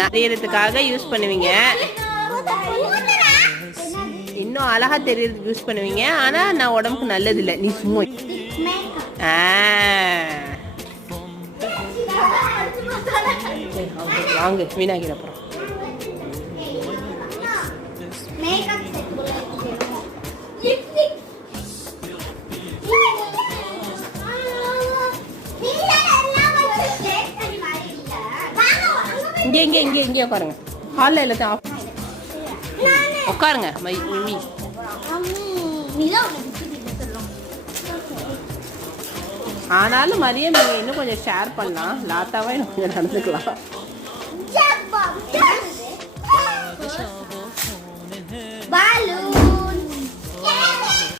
நிறையறதுக்காக use பண்ணுவீங்க, இன்னும் அழகா தெரியறதுக்கு யூஸ் பண்ணுவீங்க. ஆனா நான் உடம்புக்கு நல்லது இல்லை. நீ சும்மா வாங்க வீணாகிற அப்புறம். இங்கே இங்கே இங்கே இங்கே உட்காருங்க. ஹாலில் எல்லாத்தையும் ஆஃப் உட்காருங்க. மிமி ஆனாலும் மரியம் நீங்கள் இன்னும் கொஞ்சம் ஷேர் பண்ணலாம். லாத்தாவா இன்னும் கொஞ்சம் நடந்துக்கலாம்.